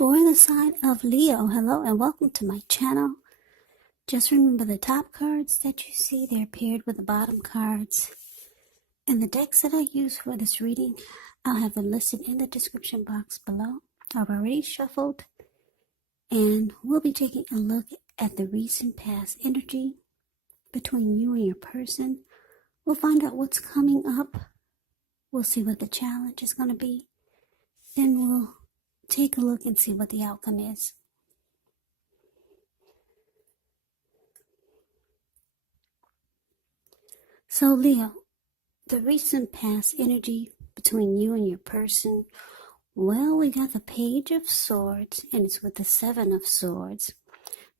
For the sign of Leo, hello and welcome to my channel. Just remember the top cards that you see, they're paired with the bottom cards. And the decks that I use for this reading, I'll have them listed in the description box below. I've already shuffled, and we'll be taking a look at the recent past energy between you and your person. We'll find out what's coming up. We'll see what the challenge is going to be. Then we'll take a look and see what the outcome is. So Leo, the recent past energy between you and your person, well, we got the Page of Swords, and it's with the Seven of Swords.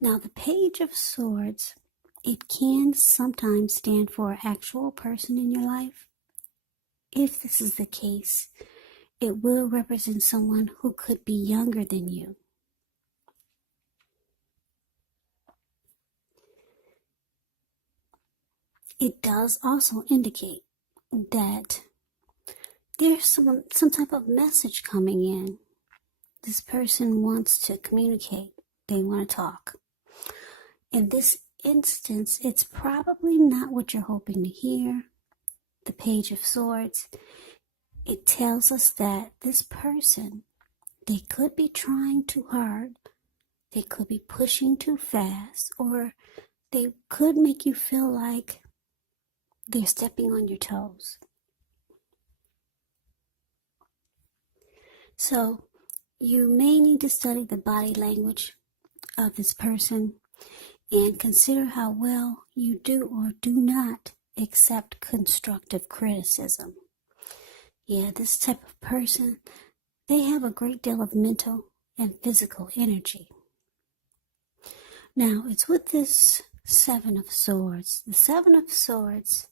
Now, the Page of Swords, it can sometimes stand for an actual person in your life. If this is the case, it will represent someone who could be younger than you. It does also indicate that there's some type of message coming in. This person wants to communicate. They want to talk. In this instance, it's probably not what you're hoping to hear. The Page of Swords, it tells us that this person, they could be trying too hard, they could be pushing too fast, or they could make you feel like they're stepping on your toes. So you may need to study the body language of this person and consider how well you do or do not accept constructive criticism. Yeah, this type of person, they have a great deal of mental and physical energy. Now, it's with this Seven of Swords. The Seven of Swords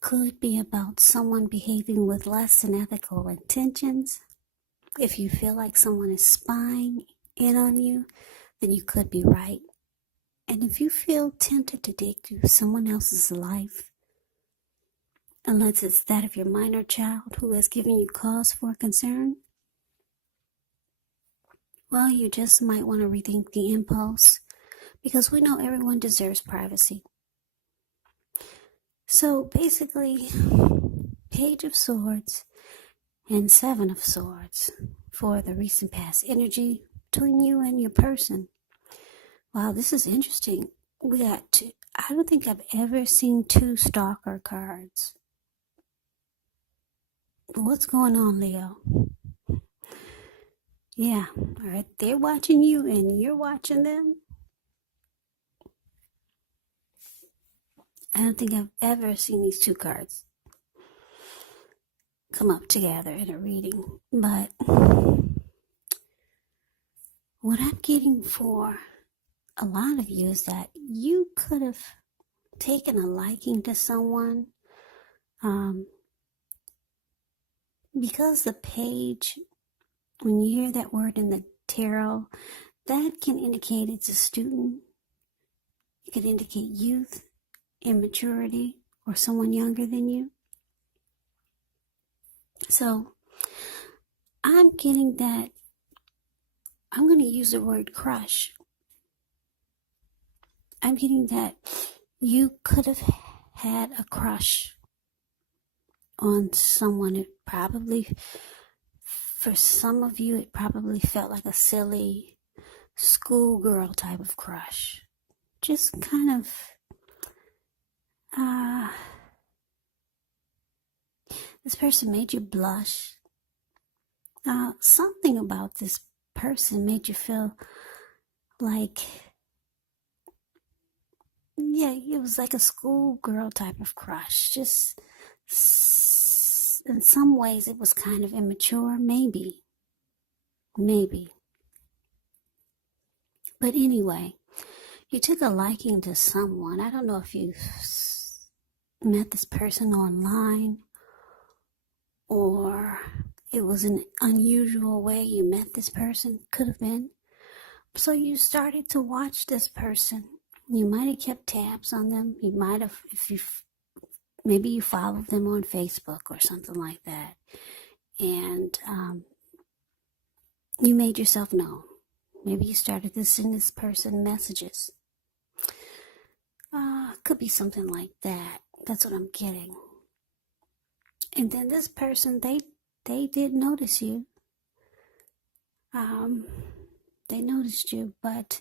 could be about someone behaving with less than ethical intentions. If you feel like someone is spying in on you, then you could be right. And if you feel tempted to dig through someone else's life, unless it's that of your minor child who has given you cause for concern, well, you just might want to rethink the impulse, because we know everyone deserves privacy. So basically, Page of Swords and Seven of Swords for the recent past energy between you and your person. Wow, this is interesting. We got two. I don't think I've ever seen two stalker cards. But what's going on, Leo? Yeah, all right, they're watching you and you're watching them. I don't think I've ever seen these two cards come up together in a reading. But what I'm getting for a lot of you is that you could have taken a liking to someone. Because the page, when you hear that word in the tarot, that can indicate it's a student. It could indicate youth, immaturity, or someone younger than you. So I'm getting that, I'm going to use the word crush. I'm getting that you could have had a crush on someone. It probably, for some of you, it probably felt like a silly schoolgirl type of crush. Just kind of, this person made you blush. Something about this person made you feel like, yeah, it was like a schoolgirl type of crush. Just in some ways it was kind of immature, maybe. But anyway, you took a liking to someone. I don't know if you met this person online, or it was an unusual way you met this person. Could have been. So you started to watch this person. You might have kept tabs on them. You might have, maybe you followed them on Facebook or something like that. And You made yourself known. Maybe you started to send this person messages. Could be something like that. That's what I'm getting. And then this person, they did notice you. They noticed you, but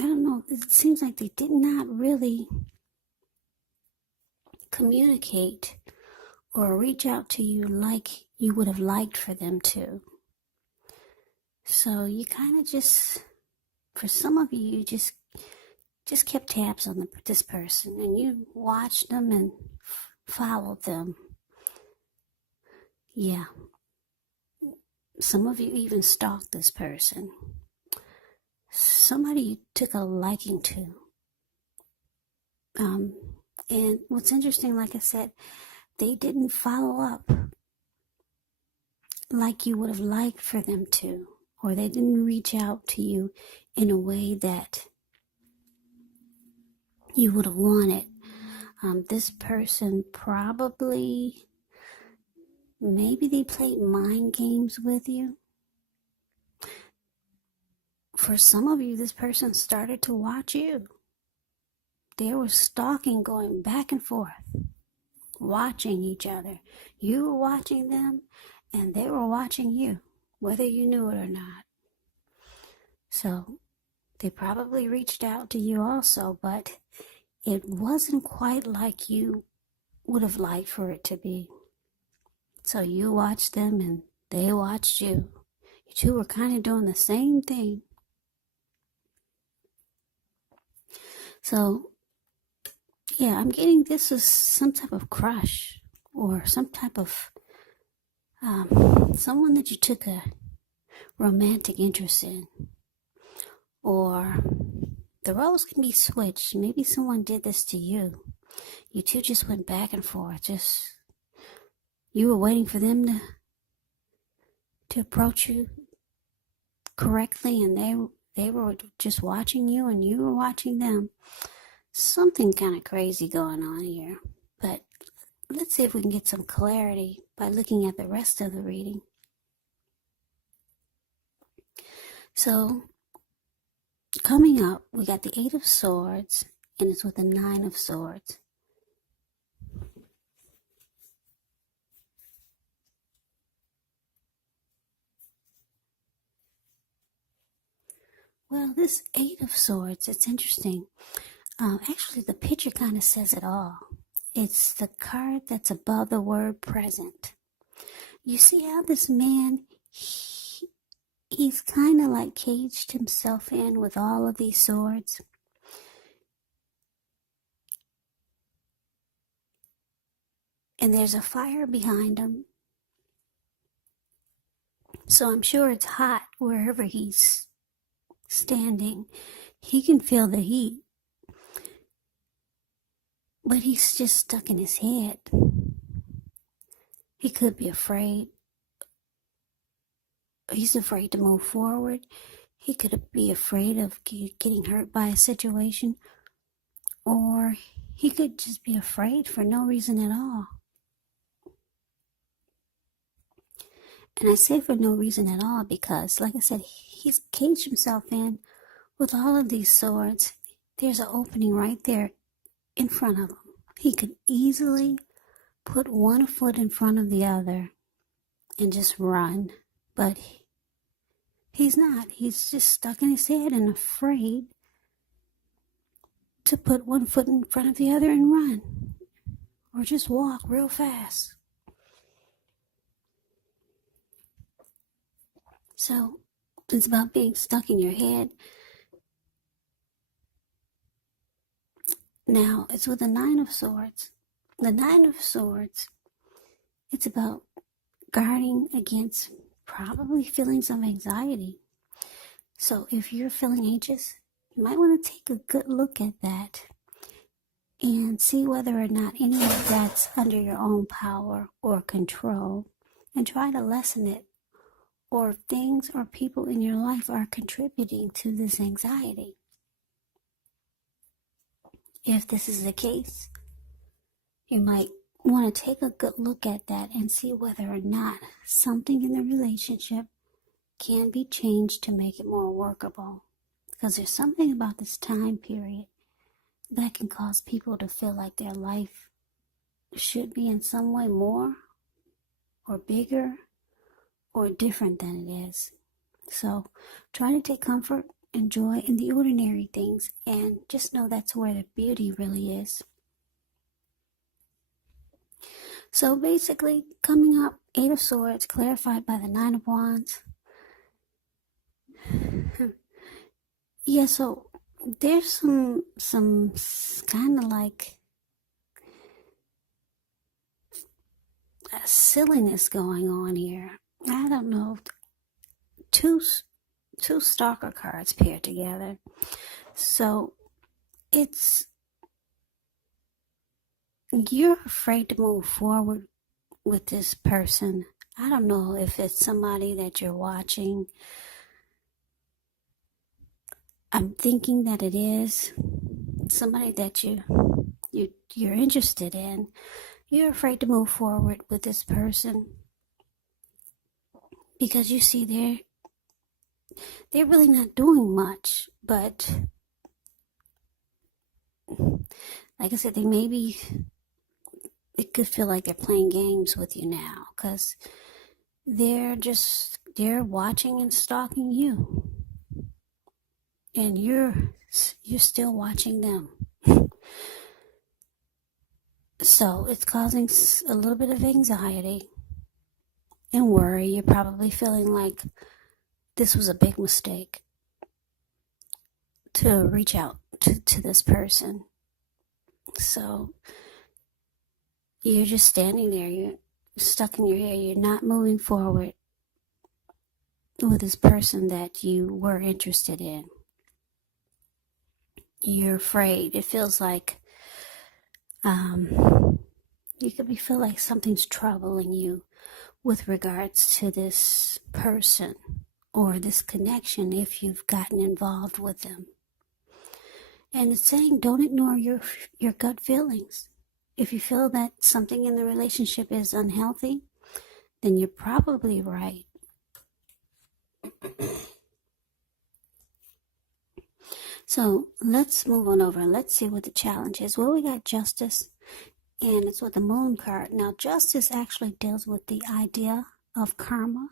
I don't know. It seems like they did not really communicate or reach out to you like you would have liked for them to. So you kind of just, for some of you, you just kept tabs on this person, and you watched them and followed them. Yeah. Some of you even stalked this person. Somebody you took a liking to. And what's interesting, like I said, they didn't follow up like you would have liked for them to, or they didn't reach out to you in a way that you would have wanted. This person probably, maybe they played mind games with you. For some of you, this person started to watch you. They were stalking, going back and forth, watching each other. You were watching them, and they were watching you, whether you knew it or not. So they probably reached out to you also, but it wasn't quite like you would have liked for it to be. So you watched them and they watched you. You two were kind of doing the same thing. So, yeah, I'm getting this is some type of crush or some type of someone that you took a romantic interest in. Or the roles can be switched. Maybe someone did this to you. You two just went back and forth. You were waiting for them to approach you correctly, and they were just watching you, and you were watching them. Something kind of crazy going on here. But let's see if we can get some clarity by looking at the rest of the reading. So, coming up, we got the 8 of Swords, and it's with the 9 of Swords. Well, this 8 of Swords, it's interesting. Actually, the picture kind of says it all. It's the card that's above the word present. You see how this man, he's kind of like caged himself in with all of these swords. And there's a fire behind him. So I'm sure it's hot wherever he's standing. He can feel the heat. But he's just stuck in his head. He could be afraid. He's afraid to move forward. He could be afraid of getting hurt by a situation. Or he could just be afraid for no reason at all. And I say for no reason at all because, like I said, he's caged himself in with all of these swords. There's an opening right there in front of him. He could easily put one foot in front of the other and just run. But he's not. He's just stuck in his head and afraid to put one foot in front of the other and run. Or just walk real fast. So, it's about being stuck in your head. Now, it's with the 9 of Swords. The 9 of Swords, it's about guarding against probably feelings of anxiety. So if you're feeling anxious, you might want to take a good look at that and see whether or not any of that's under your own power or control, and try to lessen it, or things or people in your life are contributing to this anxiety. If this is the case, you might want to take a good look at that and see whether or not something in the relationship can be changed to make it more workable. Because there's something about this time period that can cause people to feel like their life should be in some way more or bigger or different than it is. So try to take comfort and joy in the ordinary things, and just know that's where the beauty really is. So basically, coming up, 8 of Swords, clarified by the 9 of Wands. Yeah, so there's some kind of like silliness going on here. I don't know. Two stalker cards paired together. So it's, you're afraid to move forward with this person. I don't know if it's somebody that you're watching. I'm thinking that it is somebody that you're interested in. You're afraid to move forward with this person because you see they're really not doing much, but like I said, it could feel like they're playing games with you now because they're watching and stalking you, and you're still watching them. So it's causing a little bit of anxiety and worry. You're probably feeling like this was a big mistake to reach out to this person. So you're just standing there, you're stuck in your hair, you're not moving forward with this person that you were interested in. You're afraid. It feels like you could feel like something's troubling you with regards to this person or this connection if you've gotten involved with them. And it's saying don't ignore your gut feelings. If you feel that something in the relationship is unhealthy, then you're probably right. So let's move on over. Let's see what the challenge is. Well, we got Justice, and it's with the Moon card. Now, Justice actually deals with the idea of karma,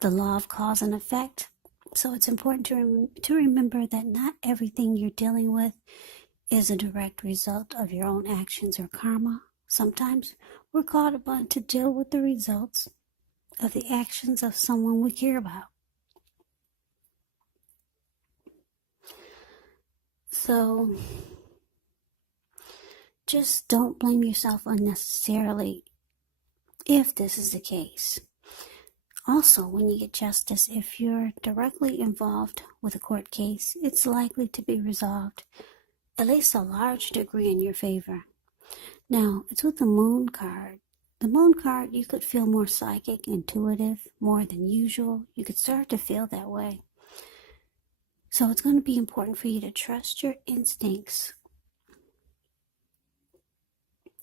the law of cause and effect. So it's important to remember that not everything you're dealing with is a direct result of your own actions or karma. Sometimes we're called upon to deal with the results of the actions of someone we care about. So just don't blame yourself unnecessarily if this is the case. Also, when you get Justice, if you're directly involved with a court case, it's likely to be resolved, at least a large degree, in your favor. Now, it's with the Moon card. The Moon card, you could feel more psychic, intuitive, more than usual. You could start to feel that way. So it's going to be important for you to trust your instincts.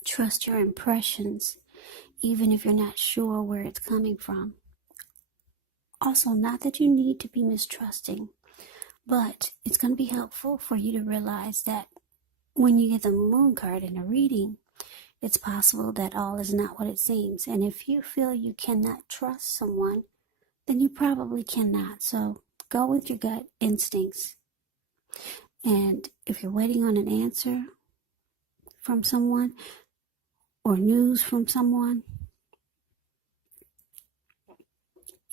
Trust your impressions, even if you're not sure where it's coming from. Also, not that you need to be mistrusting, but it's going to be helpful for you to realize that when you get the Moon card in a reading, it's possible that all is not what it seems. And if you feel you cannot trust someone, then you probably cannot. So go with your gut instincts. And if you're waiting on an answer from someone or news from someone,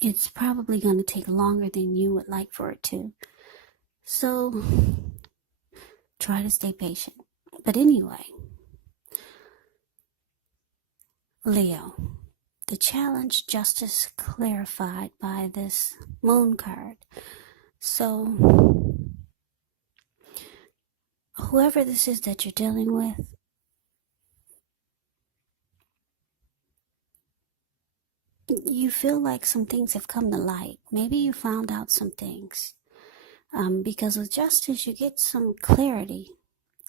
it's probably going to take longer than you would like for it to. So try to stay patient. But anyway, Leo, the challenge, Justice, clarified by this Moon card. So whoever this is that you're dealing with, you feel like some things have come to light. Maybe you found out some things. Because with Justice, you get some clarity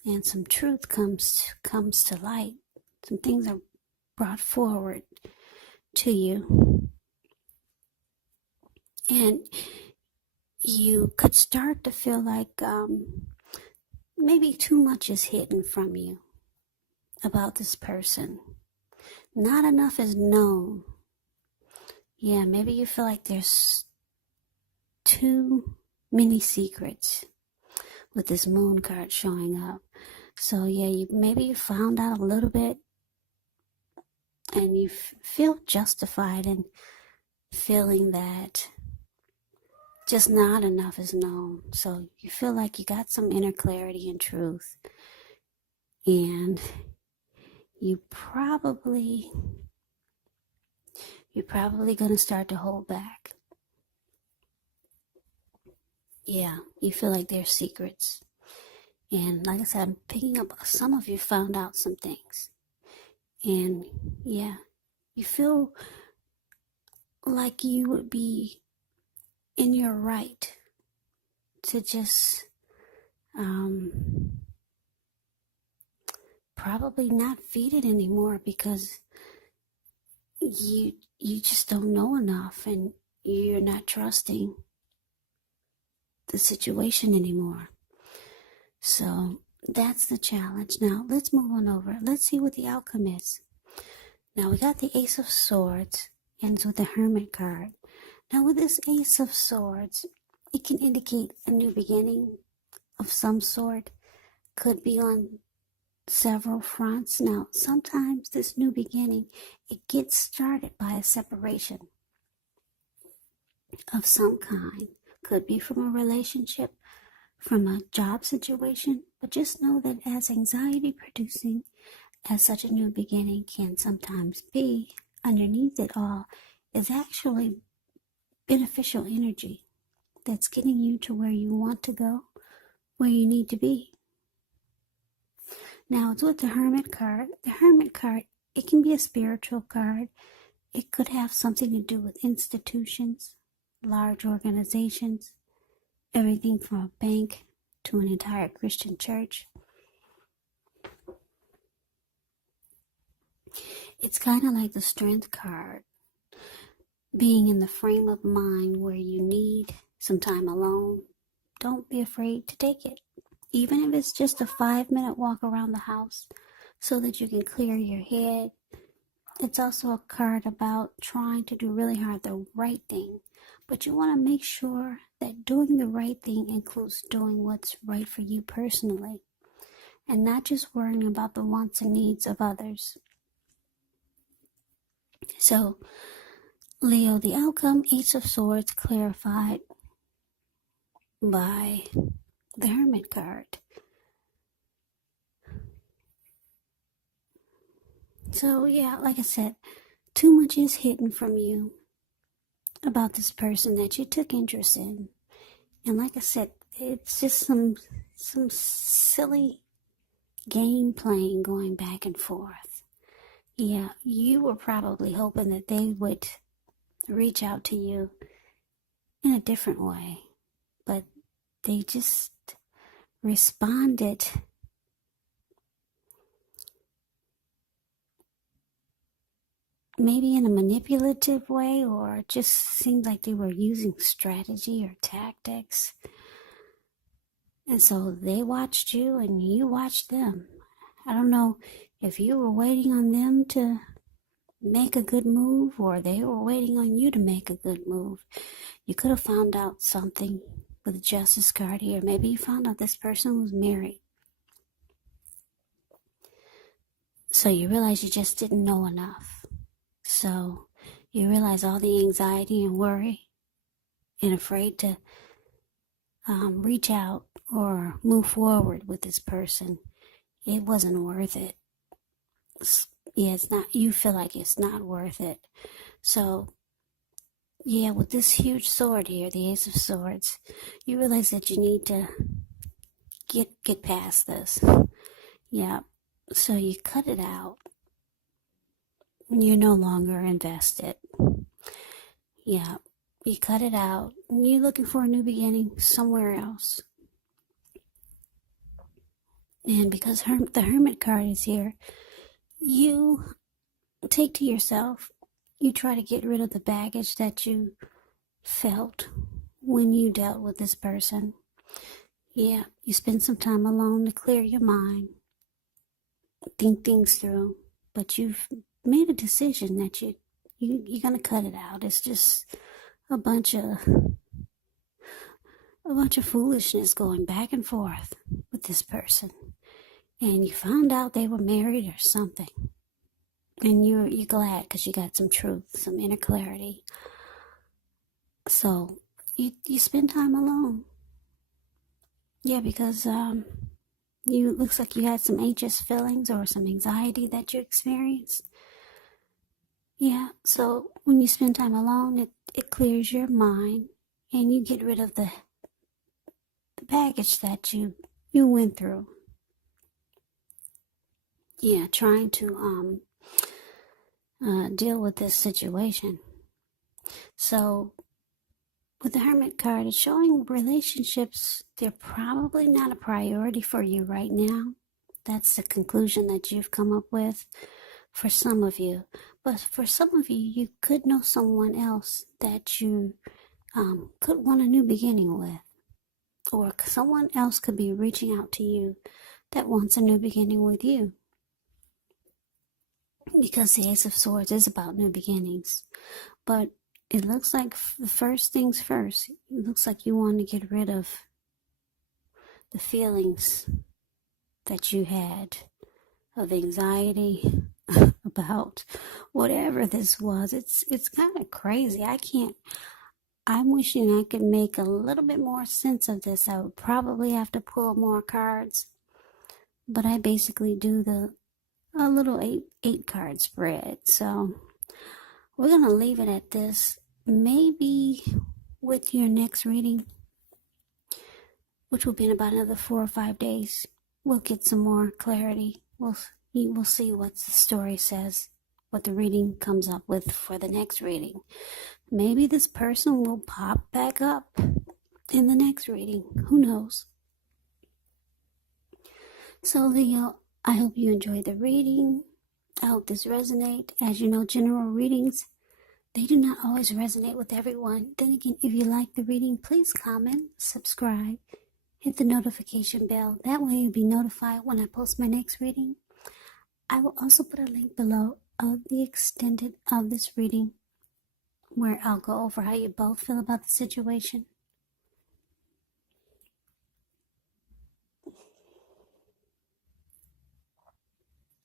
and some truth comes to light. Some things are brought forward to you. And you could start to feel like maybe too much is hidden from you about this person. Not enough is known. Yeah, maybe you feel like there's too many secrets with this moon card showing up. So yeah, maybe you found out a little bit and you feel justified in feeling that just not enough is known. So you feel like you got some inner clarity and truth. And you're probably going to start to hold back. Yeah, you feel like there's secrets. And like I said, I'm picking up some of you found out some things. And yeah, you feel like you would be in your right to just probably not feed it anymore because you just don't know enough and you're not trusting the situation anymore. So that's the challenge. Now let's move on over. Let's see what the outcome is. Now we got the Ace of Swords ends with the Hermit card. Now with this Ace of Swords, it can indicate a new beginning of some sort. Could be on several fronts. Now sometimes this new beginning, it gets started by a separation of some kind. Could be from a relationship, from a job situation, but just know that as anxiety producing as such a new beginning can sometimes be, underneath it all is actually beneficial energy that's getting you to where you want to go, where you need to be. Now it's with the Hermit card. The Hermit card, it can be a spiritual card. It could have something to do with institutions, large organizations, everything from a bank to an entire Christian church. It's kind of like the Strength card, being in the frame of mind where you need some time alone. Don't be afraid to take it, even if it's just a 5-minute walk around the house so that you can clear your head. It's also a card about trying to do really hard the right thing, but you want to make sure that doing the right thing includes doing what's right for you personally and not just worrying about the wants and needs of others. So, Leo, the outcome, Ace of Swords, clarified by the Hermit card. So, yeah, like I said, too much is hidden from you about this person that you took interest in. And like I said, it's just some silly game playing going back and forth. Yeah, you were probably hoping that they would reach out to you in a different way, but they just responded maybe in a manipulative way, or just seemed like they were using strategy or tactics. And so they watched you and you watched them. I don't know if you were waiting on them to make a good move or they were waiting on you to make a good move. You could have found out something with the Justice card here. Maybe you found out this person was married. So you realize you just didn't know enough. So you realize all the anxiety and worry and afraid to reach out or move forward with this person. It wasn't worth it. Yeah, it's not. You feel like it's not worth it. So, yeah, with this huge sword here, the Ace of Swords, you realize that you need to get past this. Yeah, so you cut it out. You're no longer invested. Yeah, you cut it out. You're looking for a new beginning somewhere else. And because the Hermit card is here, you take to yourself, you try to get rid of the baggage that you felt when you dealt with this person. Yeah, you spend some time alone to clear your mind, think things through, but you've made a decision that you're gonna cut it out. It's just a bunch of foolishness going back and forth with this person, and you found out they were married or something, and you're glad because you got some truth, some inner clarity. So you spend time alone. Yeah, because you looks like you had some anxious feelings or some anxiety that you experienced. Yeah, so when you spend time alone, it clears your mind and you get rid of the baggage that you went through. Yeah, trying to deal with this situation. So with the Hermit card, it's showing relationships, they're probably not a priority for you right now. That's the conclusion that you've come up with for some of you. But for some of you, you could know someone else that you could want a new beginning with. Or someone else could be reaching out to you that wants a new beginning with you. Because the Ace of Swords is about new beginnings. But it looks like the first things first. It looks like you want to get rid of the feelings that you had of anxiety about whatever this was. It's kind of crazy. I'm wishing I could make a little bit more sense of this. I would probably have to pull more cards, but I basically do a little eight card spread. So we're going to leave it at this. Maybe with your next reading, which will be in about another 4 or 5 days, we'll get some more clarity. We'll see what the story says, what the reading comes up with for the next reading. Maybe this person will pop back up in the next reading. Who knows? So Leo, I hope you enjoyed the reading. I hope this resonates. As you know, general readings, they do not always resonate with everyone. Then again, if you like the reading, please comment, subscribe, hit the notification bell. That way you'll be notified when I post my next reading. I will also put a link below of the extended of this reading where I'll go over how you both feel about the situation.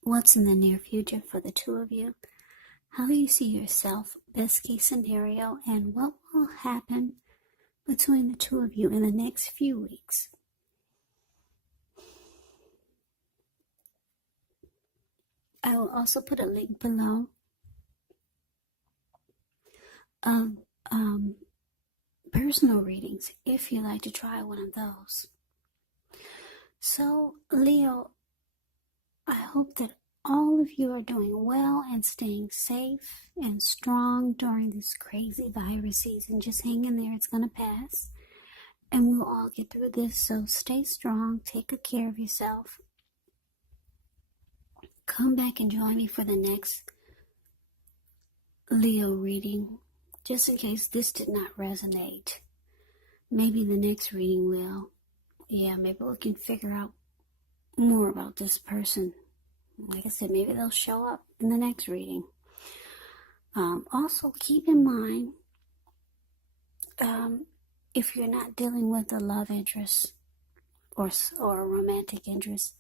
What's in the near future for the two of you? How you see yourself, best case scenario, and what will happen between the two of you in the next few weeks. I will also put a link below of personal readings if you like to try one of those. So, Leo, I hope that all of you are doing well and staying safe and strong during this crazy virus season. Just hang in there, it's going to pass. And we'll all get through this, so stay strong, take good care of yourself. Come back and join me for the next Leo reading, just in case this did not resonate. Maybe the next reading will. Yeah, maybe we can figure out more about this person. Like I said, maybe they'll show up in the next reading. Also, keep in mind, if you're not dealing with a love interest or a romantic interest,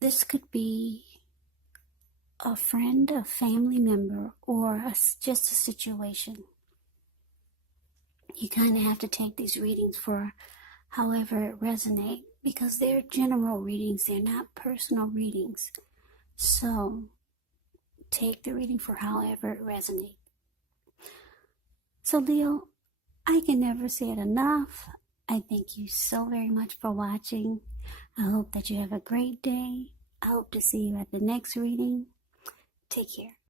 this could be a friend, a family member, or just a situation. You kind of have to take these readings for however it resonates, because they're general readings, they're not personal readings. So take the reading for however it resonates. So Leo, I can never say it enough. I thank you so very much for watching. I hope that you have a great day. I hope to see you at the next reading. Take care.